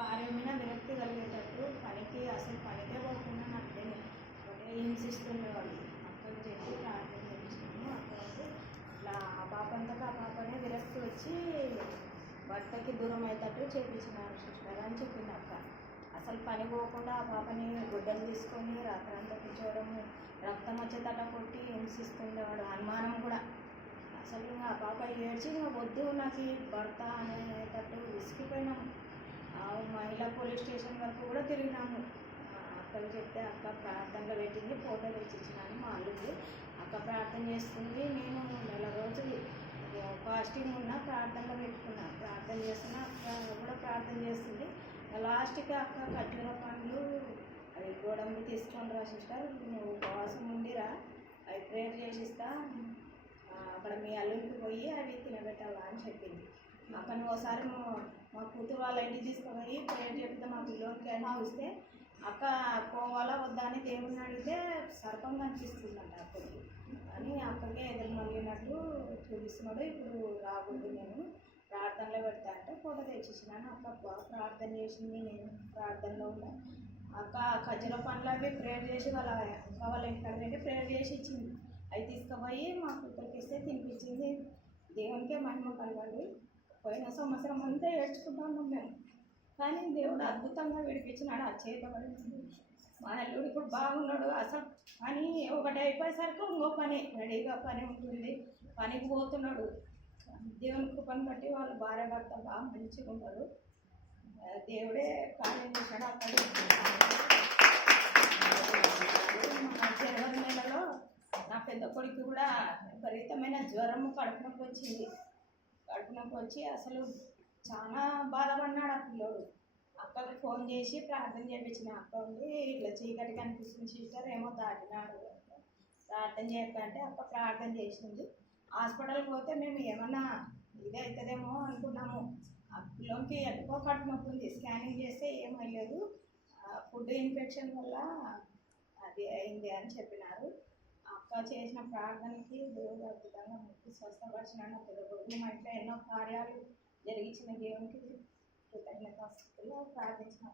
భార్య మీద విరక్తి కలిగేటట్టు పనికి అసలు పనికే పోకుండా నాకు ఒకటే హింసిస్తుండేవాడు. అక్కకు చెప్పి ప్రార్థన చేయించినాము. అక్కకు ఇట్లా ఆ పాపంతకు ఆ పాపనే విరక్తి వచ్చి భర్తకి దూరం అయ్యేటట్టు చేయించినారు సిస్టర్ అని చెప్పింది అక్క. అసలు పని పోకుండా ఆ పాపని గుడ్డలు తీసుకొని రాత్రంతా కూర్చోవడము, రక్తం వచ్చేటట్టు కొట్టి హింసిస్తుండేవాడు. అనుమానం కూడా అసలు ఇంకా ఆ పాప ఏడ్చి ఇంకా వద్దు నాకు భర్త అనేటట్టు విసిగిపోయినాము. మహిళా పోలీస్ స్టేషన్ వరకు కూడా తిరిగినాము. అక్కకు చెప్తే అక్క ప్రార్థనలో పెట్టింది, ఫోటో తెచ్చి ఇచ్చినాను మా అల్లుకి. అక్క ప్రార్థన చేస్తుంది. నేను నెల రోజులు ఫాస్టింగ్ ఉన్నా, ప్రార్థనలో పెట్టుకున్నా, ప్రార్థన చేస్తున్నా. అక్క కూడా ప్రార్థన చేస్తుంది. లాస్ట్కి అక్క ఖర్జూర పండ్లు అవి గోడంబి తీసుకొని రా సిస్టర్, నువ్వు ఉపవాసం ఉండిరా, అవి ప్రేయర్ చేసిస్తా, అక్కడ మీ అల్లుడికి పోయి అవి తినబెట్టాలా అని చెప్పింది. అక్కడ ఒకసారి మా కూతురు వాళ్ళ ఇంటికి తీసుకుపోయి ప్రేయర్ చెప్తే మా పిల్లోనికి అని చూస్తే అక్క పోవాలా వద్దా అని దేవుడిని అడిగితే సర్పం కనిపిస్తుందంట అక్కడికి అని అక్కడికే ఎదురు మళ్ళినట్టు చూపిస్తున్నాడు. ఇప్పుడు రాకూడదు, నేను ప్రార్థనలో పెడతా అంటే ఫోటో తెచ్చిచ్చినాను. అక్క ప్రార్థన చేసింది, నేను ప్రార్థనలో ఉన్నా. అక్క ఖర్జూర పండ్లు అవి ప్రేయర్ చేసి వాళ్ళ అక్క వాళ్ళ ఇంటికాడ పెట్టి ప్రేయర్ చేసి ఇచ్చింది. అవి తీసుకుపోయి మా కూతురికి ఇస్తే తినిపించింది. దేవునికే మహిమ కలగాలి. పోయిన సంవత్సరం అంతా ఏడ్చుకుంటున్నాం మేము, కానీ దేవుడు అద్భుతంగా విడిపించినాడు. ఆ చేతబడి మా అల్లుడు ఇప్పుడు బాగున్నాడు. అసలు పని ఒకటి అయిపోయేసరికి ఇంకో పని రెడీగా పని ఉంటుంది, పనికి పోతున్నాడు. దేవుని కృపను బట్టి వాళ్ళ భార్య భర్త బాగా మంచిగా ఉంటారు. దేవుడే కార్యం చేశాడు. అక్కడ జనవరి నెలలో నా పెద్ద కొడుకు కూడా విపరీతమైన జ్వరము, కడుపు నొప్పి వచ్చింది. కడుపు నొప్పి వచ్చి అసలు చాలా బాధపడినాడు ఆ పిల్లోడు. అక్కకి ఫోన్ చేసి ప్రార్థన చేయించిన. అక్క ఉండి ఇట్లా చీకటి కనిపిస్తుంది సిస్టర్, ఏమో దాటినాడు, ప్రార్థన చేయకంటే అక్క ప్రార్థన చేసింది. హాస్పిటల్కి పోతే మేము ఏమన్నా ఇది అవుతుందేమో అనుకున్నాము. ఆ పిల్లోనికి ఎక్కువ కడుపు నొప్పి ఉంది. స్కానింగ్ చేస్తే ఏమయ్యలేదు, ఫుడ్ ఇన్ఫెక్షన్ వల్ల అది అయింది అని చెప్పినారు. అక్క చేసిన ప్రార్థనకి దేవుడు అద్భుతంగా ముక్తి స్వస్థపరిచినాడు. నా పెద్ద కొడుకు మా ఇంట్లో ఎన్నో కార్యాలు జరిగించిన దేవునికి కృతజ్ఞతాస్తుతులు ప్రార్థించిన